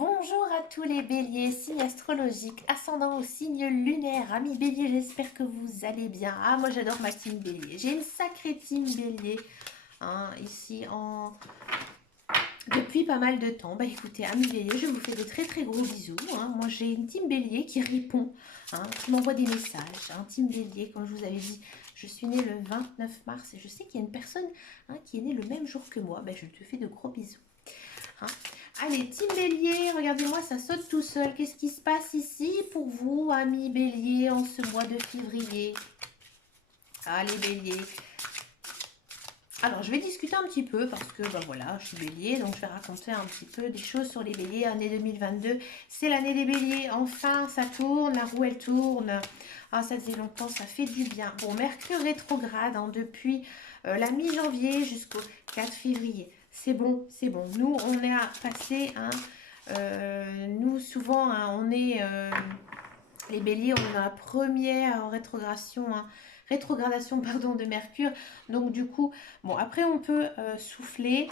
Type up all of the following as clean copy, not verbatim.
Bonjour à tous les béliers, signe astrologique, ascendant au signe lunaire. Amis béliers, j'espère que vous allez bien. Ah, moi j'adore ma team bélier. J'ai une sacrée team bélier ici depuis pas mal de temps. Bah écoutez, amis béliers, je vous fais de très très gros bisous. Moi j'ai une team bélier qui répond, qui m'envoie des messages. Un team bélier, comme je vous avais dit, je suis née le 29 mars et je sais qu'il y a une personne qui est née le même jour que moi. Bah, je te fais de gros bisous. Allez, team bélier, regardez-moi, ça saute tout seul. Qu'est-ce qui se passe ici pour vous, amis bélier, en ce mois de février? Allez, bélier. Alors, je vais discuter un petit peu parce que, ben voilà, je suis bélier, donc je vais raconter un petit peu des choses sur les béliers. Année 2022, c'est l'année des béliers. Enfin, ça tourne, la roue, elle tourne. Ah, ça faisait longtemps, ça fait du bien. Bon, Mercure rétrograde depuis la mi-janvier jusqu'au 4 février. C'est bon, c'est bon. Nous, on est à passer, nous, souvent, on est... les béliers, on est dans la première rétrogradation pardon, de Mercure. Donc du coup, bon, après on peut souffler.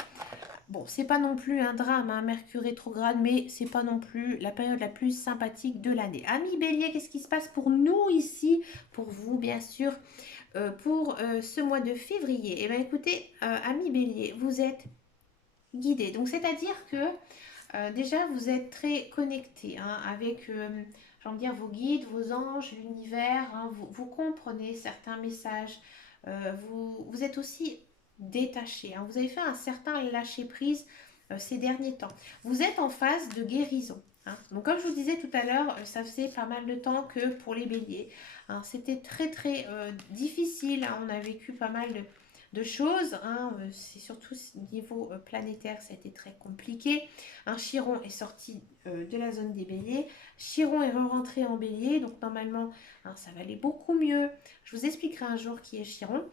Bon, c'est pas non plus un drame, Mercure rétrograde, mais c'est pas non plus la période la plus sympathique de l'année. Amis bélier, qu'est-ce qui se passe pour nous ici? Pour vous, bien sûr, pour ce mois de février. Eh bien écoutez, amis bélier, vous êtes guidés. Donc c'est-à-dire que déjà, vous êtes très connecté avec, j'ai envie de dire, vos guides, vos anges, l'univers. Vous comprenez certains messages. Vous êtes aussi détaché. Vous avez fait un certain lâcher-prise ces derniers temps. Vous êtes en phase de guérison. Donc, comme je vous disais tout à l'heure, ça faisait pas mal de temps que pour les béliers, c'était très très difficile. On a vécu pas mal de choses. C'est surtout au niveau planétaire, ça a été très compliqué. Chiron est sorti de la zone des béliers. Chiron est rentré en bélier, donc normalement, ça va aller beaucoup mieux. Je vous expliquerai un jour qui est Chiron.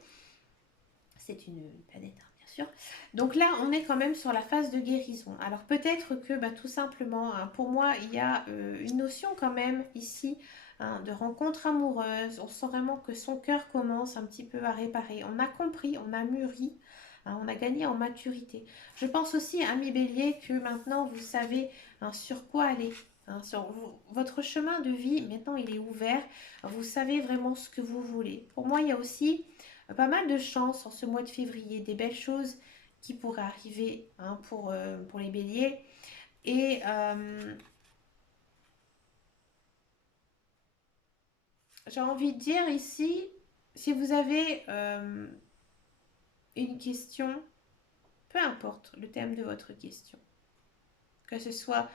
C'est une planète, bien sûr. Donc là, on est quand même sur la phase de guérison. Alors peut-être que tout simplement, pour moi, il y a une notion quand même ici de rencontre amoureuse. On sent vraiment que son cœur commence un petit peu à réparer. On a compris, on a mûri, on a gagné en maturité. Je pense aussi, ami bélier, que maintenant vous savez sur quoi aller. Sur votre chemin de vie, maintenant il est ouvert. Vous savez vraiment ce que vous voulez. Pour moi, il y a aussi pas mal de chance en ce mois de février, des belles choses qui pourraient arriver pour les béliers. Et j'ai envie de dire ici, si vous avez une question, peu importe le thème de votre question, que ce soit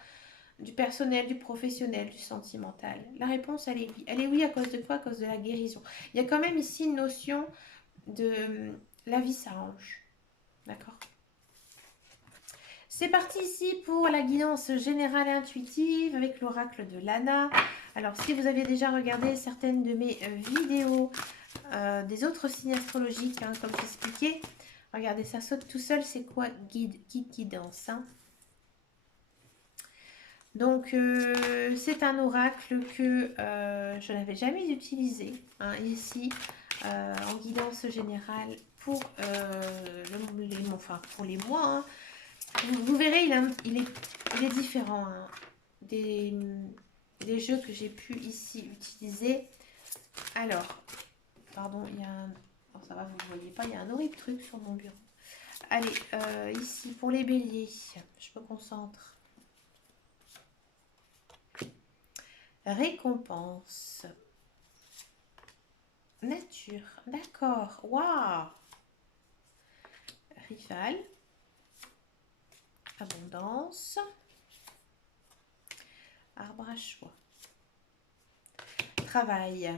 du personnel, du professionnel, du sentimental, la réponse elle est oui. Elle est oui à cause de quoi? À cause de la guérison. Il y a quand même ici une notion de la vie s'arrange. D'accord? C'est parti ici pour la guidance générale et intuitive avec l'oracle de Lana. Alors si vous avez déjà regardé certaines de mes vidéos des autres signes astrologiques, comme j'expliquais, regardez, ça saute tout seul, c'est quoi guidance Donc c'est un oracle que je n'avais jamais utilisé ici en guidance générale pour, pour les mois. Vous verrez, il est différent des jeux que j'ai pu ici utiliser. Alors, pardon, il y a un... Oh, ça va, vous ne voyez pas, il y a un horrible truc sur mon bureau. Allez, ici, pour les béliers, je me concentre. Récompense. Nature, d'accord, waouh. Rival. Abondance. Arbre à choix. Travail.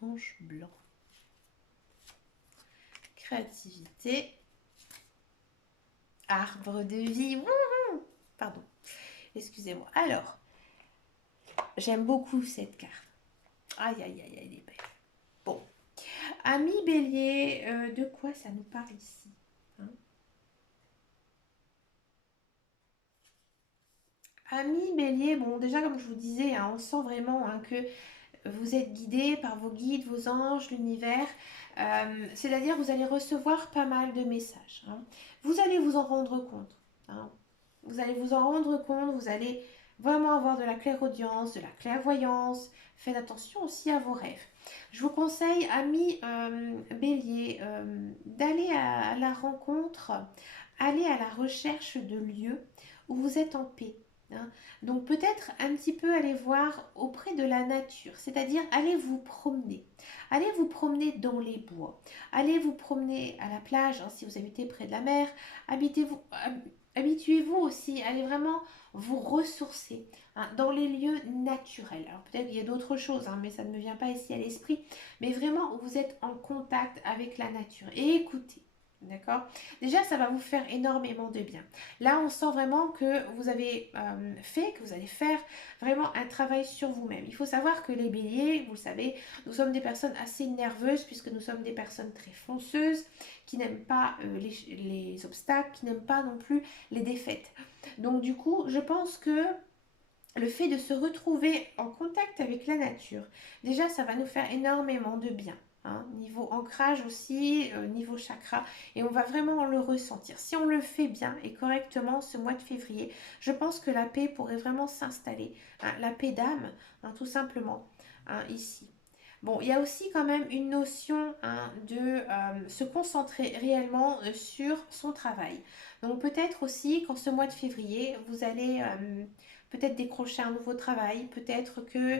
Ange blanc. Créativité. Arbre de vie. Wouhou. Pardon. Excusez-moi. Alors, j'aime beaucoup cette carte. Aïe, aïe, aïe, elle est belle. Bon. Ami bélier, de quoi ça nous parle ici? Ami bélier, bon, déjà, comme je vous disais, on sent vraiment que vous êtes guidé par vos guides, vos anges, l'univers. C'est-à-dire vous allez recevoir pas mal de messages, hein. Vous allez vous en rendre compte, hein. Vous allez vous en rendre compte, vous allez vraiment avoir de la clairaudience, de la clairvoyance. Faites attention aussi à vos rêves. Je vous conseille, amis bélier, d'aller à la rencontre, aller à la recherche de lieux où vous êtes en paix, hein. Donc peut-être un petit peu aller voir auprès de la nature, c'est-à-dire allez vous promener. Allez vous promener dans les bois. Allez vous promener à la plage, hein, si vous habitez près de la mer. Habituez-vous aussi, allez vraiment vous ressourcer, hein, dans les lieux naturels. Alors peut-être qu'il y a d'autres choses, hein, mais ça ne me vient pas ici à l'esprit. Mais vraiment, vous êtes en contact avec la nature. Et écoutez. D'accord. Déjà, ça va vous faire énormément de bien. Là, on sent vraiment que vous avez que vous allez faire vraiment un travail sur vous-même. Il faut savoir que les béliers, vous le savez, nous sommes des personnes assez nerveuses puisque nous sommes des personnes très fonceuses qui n'aiment pas les obstacles, qui n'aiment pas non plus les défaites. Donc du coup, je pense que le fait de se retrouver en contact avec la nature, déjà ça va nous faire énormément de bien, hein. Niveau ancrage aussi, niveau chakra, et on va vraiment le ressentir. Si on le fait bien et correctement ce mois de février, je pense que la paix pourrait vraiment s'installer, hein, la paix d'âme, hein, tout simplement, hein, ici. Bon, il y a aussi quand même une notion, hein, de se concentrer réellement sur son travail. Donc peut-être aussi qu'en ce mois de février, vous allez peut-être décrocher un nouveau travail, peut-être que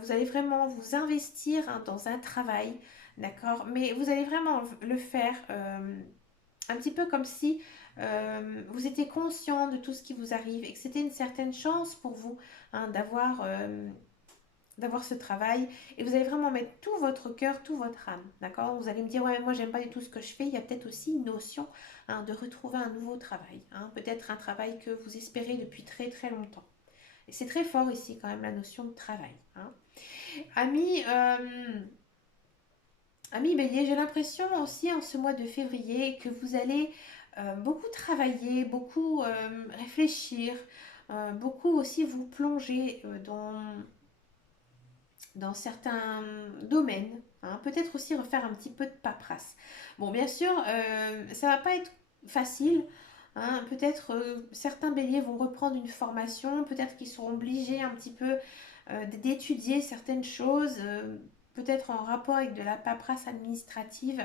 vous allez vraiment vous investir, hein, dans un travail, d'accord? Mais vous allez vraiment le faire un petit peu comme si vous étiez conscient de tout ce qui vous arrive et que c'était une certaine chance pour vous, hein, d'avoir ce travail, et vous allez vraiment mettre tout votre cœur, tout votre âme, d'accord? Vous allez me dire, ouais, moi j'aime pas du tout ce que je fais. Il y a peut-être aussi une notion, hein, de retrouver un nouveau travail, hein, peut-être un travail que vous espérez depuis très très longtemps. Et c'est très fort ici quand même la notion de travail, hein. Amis, amis bélier, j'ai l'impression aussi en ce mois de février que vous allez beaucoup travailler, beaucoup réfléchir, beaucoup aussi vous plonger dans certains domaines, hein. Peut-être aussi refaire un petit peu de paperasse. Bon, bien sûr, ça va pas être facile, hein. Peut-être certains béliers vont reprendre une formation, peut-être qu'ils seront obligés un petit peu d'étudier certaines choses, peut-être en rapport avec de la paperasse administrative,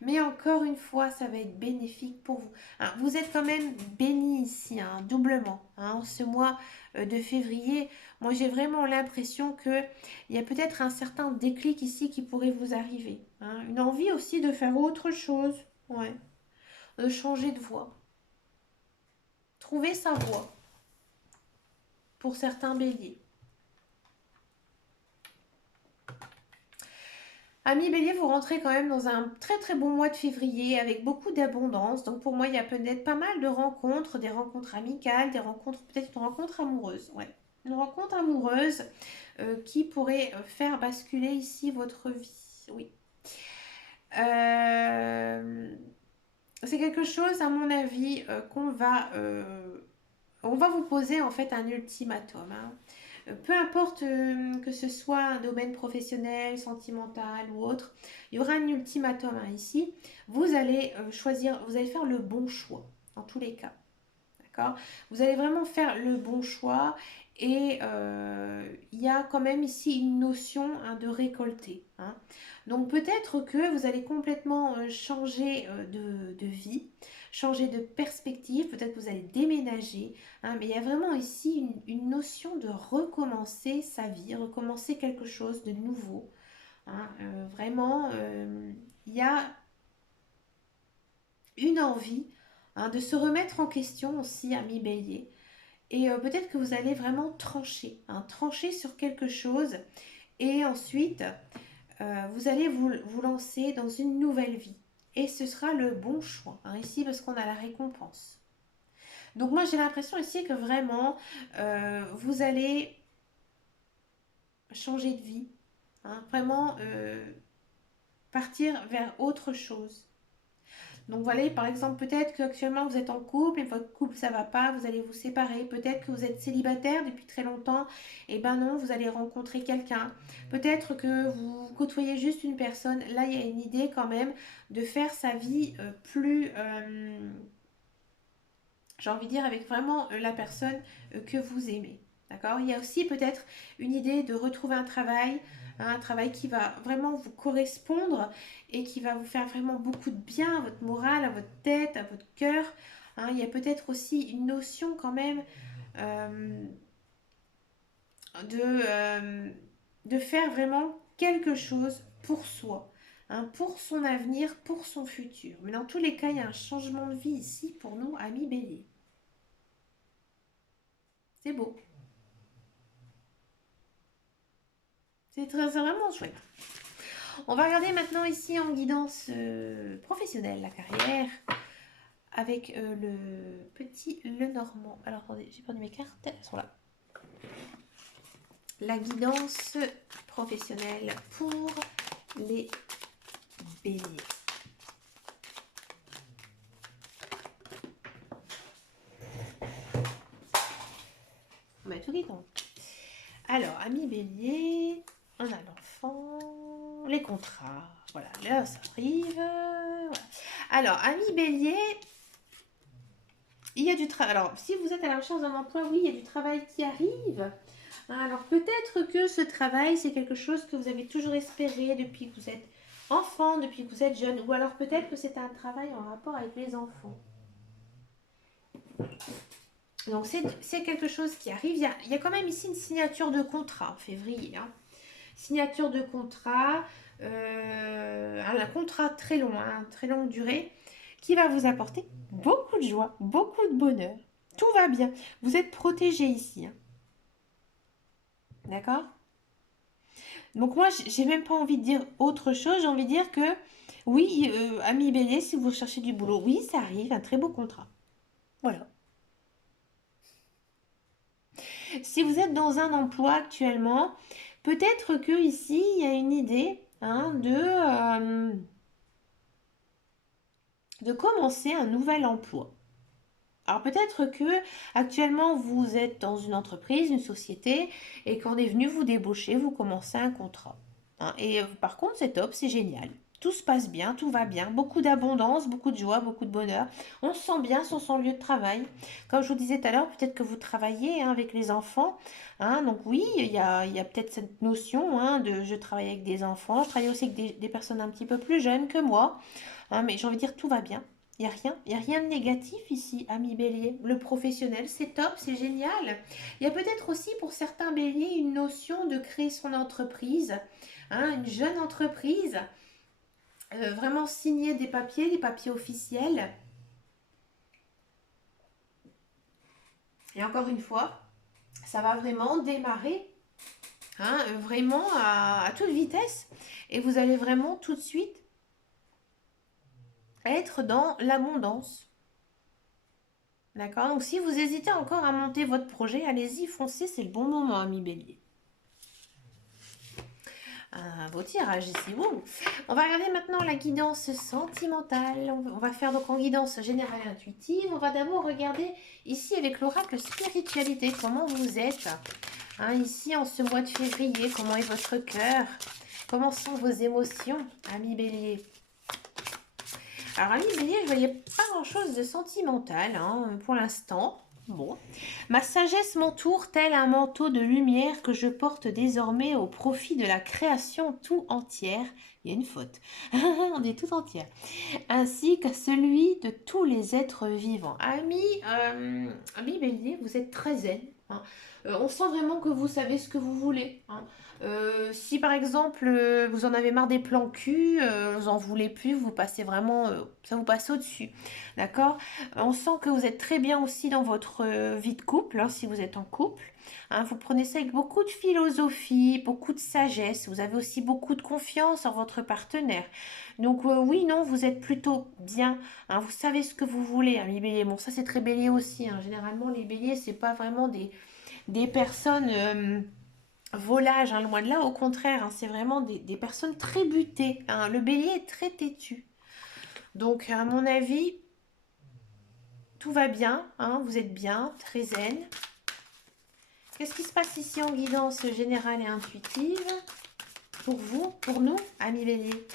mais encore une fois, ça va être bénéfique pour vous, hein. Vous êtes quand même bénis ici, hein, doublement, hein, en ce mois de février. Moi, j'ai vraiment l'impression que il y a peut-être un certain déclic ici qui pourrait vous arriver, hein. Une envie aussi de faire autre chose, ouais, de changer de voie, trouver sa voie pour certains béliers. Amis bélier, vous rentrez quand même dans un très très bon mois de février avec beaucoup d'abondance. Donc pour moi, il y a peut-être pas mal de rencontres, des rencontres amicales, des rencontres, peut-être une rencontre amoureuse. Ouais, une rencontre amoureuse qui pourrait faire basculer ici votre vie. Oui. Euh, c'est quelque chose, à mon avis, on va vous poser en fait un ultimatum, hein. Peu importe que ce soit un domaine professionnel, sentimental ou autre, il y aura un ultimatum, hein, ici. Vous allez choisir, vous allez faire le bon choix, en tous les cas. D'accord? Vous allez vraiment faire le bon choix, et il y a quand même ici une notion, hein, de récolter, hein. Donc peut-être que vous allez complètement changer de vie, changer de perspective, peut-être que vous allez déménager, hein, mais il y a vraiment ici une notion de recommencer sa vie, recommencer quelque chose de nouveau, hein. Vraiment, il y a une envie, hein, de se remettre en question aussi, ami bélier. Et peut-être que vous allez vraiment trancher, hein, trancher sur quelque chose. Et ensuite, vous allez vous lancer dans une nouvelle vie. Et ce sera le bon choix, hein, ici, parce qu'on a la récompense. Donc moi, j'ai l'impression ici que vraiment, vous allez changer de vie, hein, vraiment partir vers autre chose. Donc voilà, par exemple, peut-être qu'actuellement vous êtes en couple et votre couple ça va pas, vous allez vous séparer. Peut-être que vous êtes célibataire depuis très longtemps, et ben non, vous allez rencontrer quelqu'un. Peut-être que vous côtoyez juste une personne. Là, il y a une idée quand même de faire sa vie plus, j'ai envie de dire, avec vraiment la personne que vous aimez. D'accord. Il y a aussi peut-être une idée de retrouver un travail qui va vraiment vous correspondre et qui va vous faire vraiment beaucoup de bien à votre morale, à votre tête, à votre cœur. Hein, il y a peut-être aussi une notion quand même euh, de, euh, de faire vraiment quelque chose pour soi, hein, pour son avenir, pour son futur. Mais dans tous les cas, il y a un changement de vie ici pour nous, amis béliers. C'est beau. C'est vraiment chouette. On va regarder maintenant ici en guidance professionnelle la carrière avec le petit Lenormand. Alors attendez, j'ai perdu mes cartes, elles sont là. La guidance professionnelle pour les béliers. On va tout guidon. Alors, amis bélier, on a l'enfant, les contrats. Voilà, là ça arrive. Voilà. Alors, amis bélier, il y a du travail. Alors, si vous êtes à la recherche d'un emploi, oui, il y a du travail qui arrive. Alors, peut-être que ce travail, c'est quelque chose que vous avez toujours espéré depuis que vous êtes enfant, depuis que vous êtes jeune. Ou alors, peut-être que c'est un travail en rapport avec les enfants. Donc, c'est quelque chose qui arrive. Il y a quand même ici une signature de contrat en février. Hein. Signature de contrat, un contrat très long, hein, très longue durée, qui va vous apporter beaucoup de joie, beaucoup de bonheur. Tout va bien. Vous êtes protégé ici. Hein. D'accord. Donc moi, j'ai même pas envie de dire autre chose. J'ai envie de dire que oui, ami bélier, si vous cherchez du boulot, oui, ça arrive, un très beau contrat. Voilà. Si vous êtes dans un emploi actuellement, peut-être que ici, il y a une idée hein, de commencer un nouvel emploi. Alors peut-être que actuellement vous êtes dans une entreprise, une société, et qu'on est venu vous débaucher, vous commencez un contrat. Hein, et par contre c'est top, c'est génial. Tout se passe bien, tout va bien, beaucoup d'abondance, beaucoup de joie, beaucoup de bonheur. On se sent bien sur son lieu de travail. Comme je vous disais tout à l'heure, peut-être que vous travaillez hein, avec les enfants. Hein, donc oui, il y a peut-être cette notion hein, de je travaille avec des enfants. Je travaille aussi avec des personnes un petit peu plus jeunes que moi. Hein, mais j'ai envie de dire tout va bien. Il y a rien de négatif ici, ami bélier. Le professionnel, c'est top, c'est génial. Il y a peut-être aussi pour certains béliers une notion de créer son entreprise, hein, une jeune entreprise, vraiment signer des papiers officiels. Et encore une fois, ça va vraiment démarrer, hein, vraiment à toute vitesse. Et vous allez vraiment tout de suite être dans l'abondance. D'accord. Donc si vous hésitez encore à monter votre projet, allez-y, foncez, c'est le bon moment, ami bélier. Un beau tirage ici. Wow. On va regarder maintenant la guidance sentimentale. On va faire donc en guidance générale et intuitive. On va d'abord regarder ici avec l'oracle spiritualité, comment vous êtes. Hein, ici en ce mois de février, comment est votre cœur? Comment sont vos émotions, ami bélier? Alors, ami bélier, je ne voyais pas grand-chose de sentimental hein, pour l'instant. Bon. Ma sagesse m'entoure tel un manteau de lumière que je porte désormais au profit de la création tout entière. Il y a une faute. On est tout entière. Ainsi qu'à celui de tous les êtres vivants. Ami bélier, vous êtes très zen. Hein. On sent vraiment que vous savez ce que vous voulez. Hein. Si par exemple vous en avez marre des plans cul, vous en voulez plus, vous passez vraiment, ça vous passe au-dessus, d'accord? On sent que vous êtes très bien aussi dans votre vie de couple, hein, si vous êtes en couple. Hein, vous prenez ça avec beaucoup de philosophie, beaucoup de sagesse. Vous avez aussi beaucoup de confiance en votre partenaire. Donc oui, non, vous êtes plutôt bien. Hein, vous savez ce que vous voulez, hein, les béliers. Bon, ça c'est très bélier aussi. Hein. Généralement, les béliers, c'est pas vraiment des personnes volages, hein, loin de là. Au contraire, hein, c'est vraiment des personnes très butées. Hein. Le bélier est très têtu. Donc, à mon avis, tout va bien, hein, vous êtes bien, très zen. Qu'est-ce qui se passe ici en guidance générale et intuitive pour vous, pour nous, amis béliers?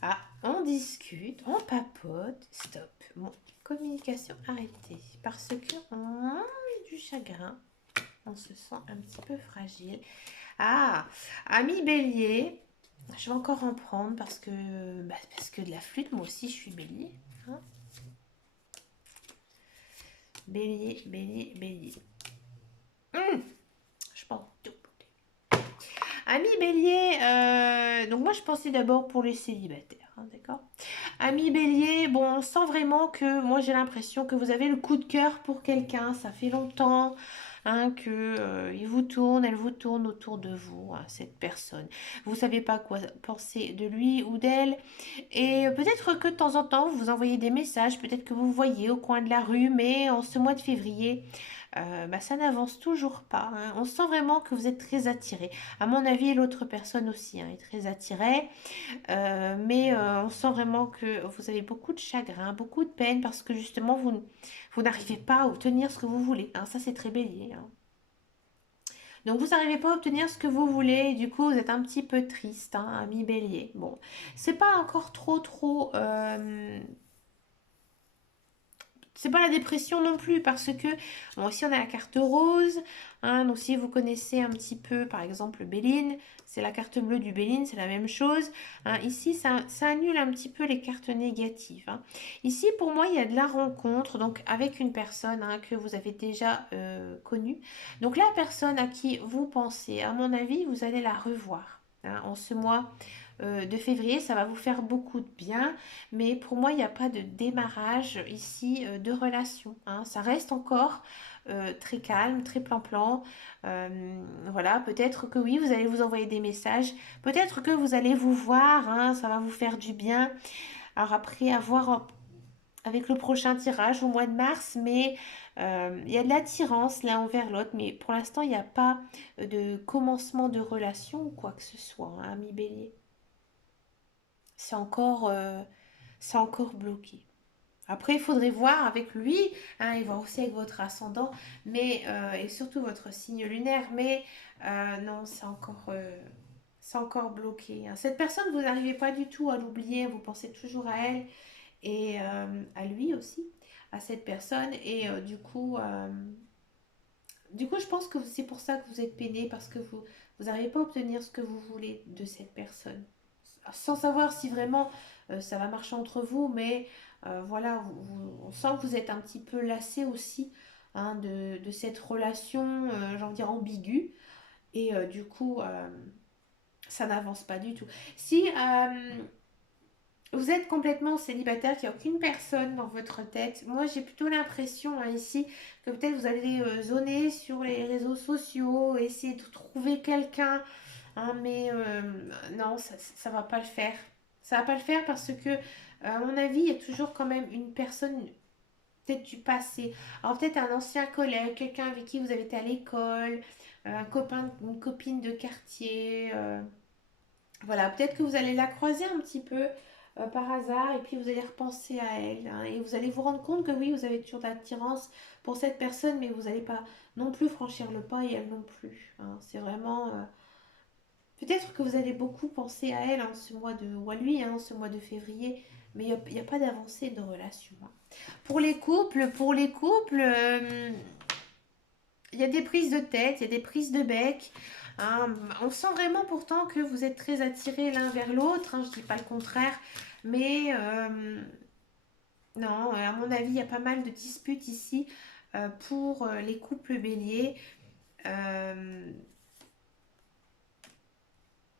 Ah, on discute, on papote, stop. Bon, communication arrêtée. Parce que on a du chagrin, on se sent un petit peu fragile. Ah, ami bélier, je vais encore en prendre parce que de la flûte, moi aussi je suis bélier. Hein. Bélier, bélier, bélier. Je pense. Ami bélier, donc moi je pensais d'abord pour les célibataires, hein, d'accord. Ami bélier, bon, on sent vraiment que moi j'ai l'impression que vous avez le coup de cœur pour quelqu'un, ça fait longtemps hein, que il vous tourne, elle vous tourne autour de vous, hein, cette personne. Vous savez pas quoi penser de lui ou d'elle, et peut-être que de temps en temps vous vous envoyez des messages, peut-être que vous voyez au coin de la rue, mais en ce mois de février, ça n'avance toujours pas. Hein. On sent vraiment que vous êtes très attiré. À mon avis, l'autre personne aussi hein, est très attirée. Mais on sent vraiment que vous avez beaucoup de chagrin, beaucoup de peine parce que justement vous n'arrivez pas à obtenir ce que vous voulez. Hein. Ça c'est très bélier. Hein. Donc vous n'arrivez pas à obtenir ce que vous voulez et du coup vous êtes un petit peu triste, hein, ami bélier. Bon, c'est pas encore trop c'est pas la dépression non plus parce que bon, ici on a la carte rose, hein, donc si vous connaissez un petit peu par exemple Béline, c'est la carte bleue du Béline, c'est la même chose. Hein. Ici ça annule un petit peu les cartes négatives. Hein. Ici pour moi il y a de la rencontre donc avec une personne hein, que vous avez déjà connue. Donc la personne à qui vous pensez, à mon avis vous allez la revoir. Hein, en ce mois de février, ça va vous faire beaucoup de bien. Mais pour moi, il n'y a pas de démarrage ici de relation. Hein. Ça reste encore très calme, très plan-plan. Voilà, peut-être que oui, vous allez vous envoyer des messages. Peut-être que vous allez vous voir, hein, ça va vous faire du bien. Alors après, à voir avec le prochain tirage au mois de mars, mais il y a de l'attirance l'un envers l'autre. Mais pour l'instant, il n'y a pas de commencement de relation ou quoi que ce soit, hein, ami bélier. C'est encore, euh, c'est encore bloqué. Après, il faudrait voir avec lui, hein, et voir aussi avec votre ascendant, mais et surtout votre signe lunaire, mais non, c'est encore bloqué. Hein. Cette personne, vous n'arrivez pas du tout à l'oublier, vous pensez toujours à elle et à lui aussi, à cette personne, et du coup, je pense que c'est pour ça que vous êtes peiné, parce que vous n'arrivez pas à obtenir ce que vous voulez de cette personne. Sans savoir si vraiment ça va marcher entre vous, mais voilà, on sent que vous êtes un petit peu lassé aussi hein, de cette relation, j'ai envie de dire ambiguë, et du coup, ça n'avance pas du tout. Si vous êtes complètement célibataire, qu'il n'y a aucune personne dans votre tête. Moi, j'ai plutôt l'impression hein, ici que peut-être vous allez zoner sur les réseaux sociaux, essayer de trouver quelqu'un, hein, mais non, ça va pas le faire. Ça va pas le faire parce que, à mon avis, il y a toujours quand même une personne, peut-être du passé. Alors peut-être un ancien collègue, quelqu'un avec qui vous avez été à l'école, un copain, une copine de quartier. Voilà, peut-être que vous allez la croiser un petit peu par hasard et puis vous allez repenser à elle. Hein, et vous allez vous rendre compte que oui, vous avez toujours de l'attirance pour cette personne, mais vous n'allez pas non plus franchir le pas et elle non plus. Hein. C'est vraiment... peut-être que vous allez beaucoup penser à elle en ce mois de... ou à lui hein, en ce mois de février, mais il n'y a, pas d'avancée de relation. Hein. Pour les couples, il y a des prises de tête, il y a des prises de bec. Hein. On sent vraiment pourtant que vous êtes très attirés l'un vers l'autre. Hein, je ne dis pas le contraire. Mais non, à mon avis, il y a pas mal de disputes ici pour les couples béliers. Euh,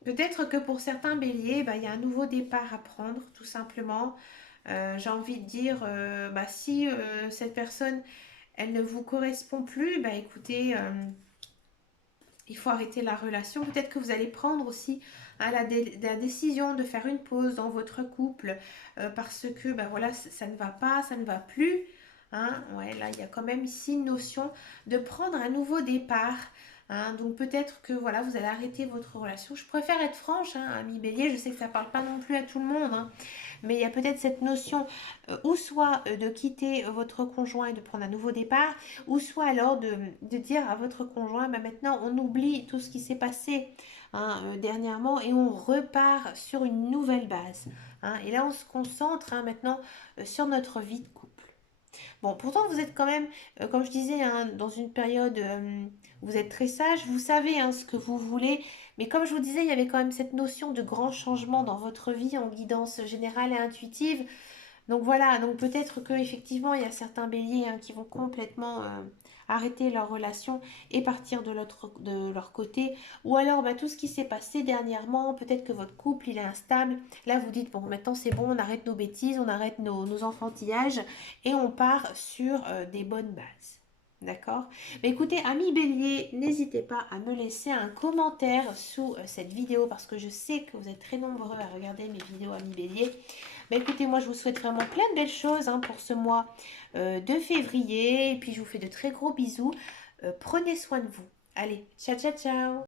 Peut-être que pour certains béliers, bah, il y a un nouveau départ à prendre, tout simplement. J'ai envie de dire, si cette personne, elle ne vous correspond plus, bah écoutez, il faut arrêter la relation. Peut-être que vous allez prendre aussi hein, la décision de faire une pause dans votre couple parce que ben voilà, ça ne va pas, ça ne va plus. Hein. Ouais, là, il y a quand même ici une notion de prendre un nouveau départ. hein. Donc peut-être que voilà, vous allez arrêter votre relation. Je préfère être franche, hein, ami Bélier. Je sais que ça parle pas non plus à tout le monde, hein, mais il y a peut-être cette notion ou soit de quitter votre conjoint et de prendre un nouveau départ, ou soit alors de dire à votre conjoint, bah, maintenant on oublie tout ce qui s'est passé, hein, dernièrement et on repart sur une nouvelle base, hein. Et là on se concentre, hein, maintenant sur notre vie de couple. Bon, pourtant, vous êtes quand même, comme je disais, hein, dans une période où vous êtes très sage, vous savez, hein, ce que vous voulez, mais comme je vous disais, il y avait quand même cette notion de grand changement dans votre vie en guidance générale et intuitive. Donc voilà, donc peut-être que effectivement il y a certains béliers, hein, qui vont complètement arrêter leur relation et partir de leur côté. Ou alors bah, tout ce qui s'est passé dernièrement, peut-être que votre couple il est instable. Là vous dites, bon maintenant c'est bon, on arrête nos bêtises, on arrête nos enfantillages et on part sur des bonnes bases. D'accord. Mais écoutez, amis bélier, n'hésitez pas à me laisser un commentaire sous cette vidéo parce que je sais que vous êtes très nombreux à regarder mes vidéos, amis bélier. Mais écoutez, moi je vous souhaite vraiment plein de belles choses, hein, pour ce mois de février. Et puis je vous fais de très gros bisous. Prenez soin de vous. Allez, ciao ciao ciao.